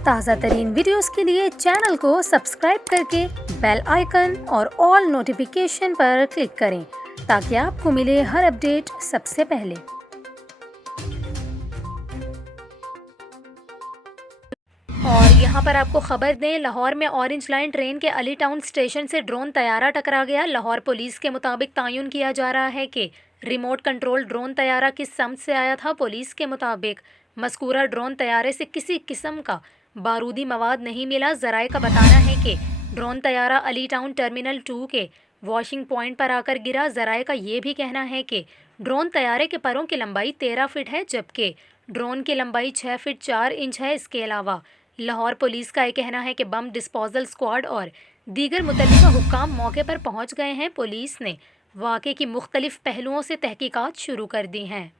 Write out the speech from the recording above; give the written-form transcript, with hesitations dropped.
ताज़ा तरीन वीडियोस के लिए चैनल को सब्सक्राइब करके बेल आइकन और ऑल नोटिफिकेशन पर क्लिक करें ताकि आपको मिले हर अपडेट सबसे पहले। और यहाँ पर आपको खबर दें, लाहौर में ऑरेंज लाइन ट्रेन के अली टाउन स्टेशन से ड्रोन तैयारा टकरा गया। लाहौर पुलिस के मुताबिक तयन किया जा रहा है कि रिमोट कंट्रोल ड्रोन तैयारा किस समत से आया था। पुलिस के मुताबिक मज़कूरा ड्रोन तैयारे से किसी किस्म का बारूदी मवाद नहीं मिला। ज़राए का बताना है कि ड्रोन तैयारा अली टाउन टर्मिनल 2 के वॉशिंग पॉइंट पर आकर गिरा। ज़राए का ये भी कहना है कि ड्रोन तैयारे के परों की लंबाई 13 फीट है, जबकि ड्रोन की लंबाई 6 फीट 4 इंच है। इसके अलावा लाहौर पुलिस का यह कहना है कि बम डिस्पोजल स्क्वाड और दीगर मुतल्लिका हुक्काम मौके पर पहुंच गए हैं। पुलिस ने वाक़े की मुख्तलिफ पहलुओं से तहकीकात शुरू कर दी हैं।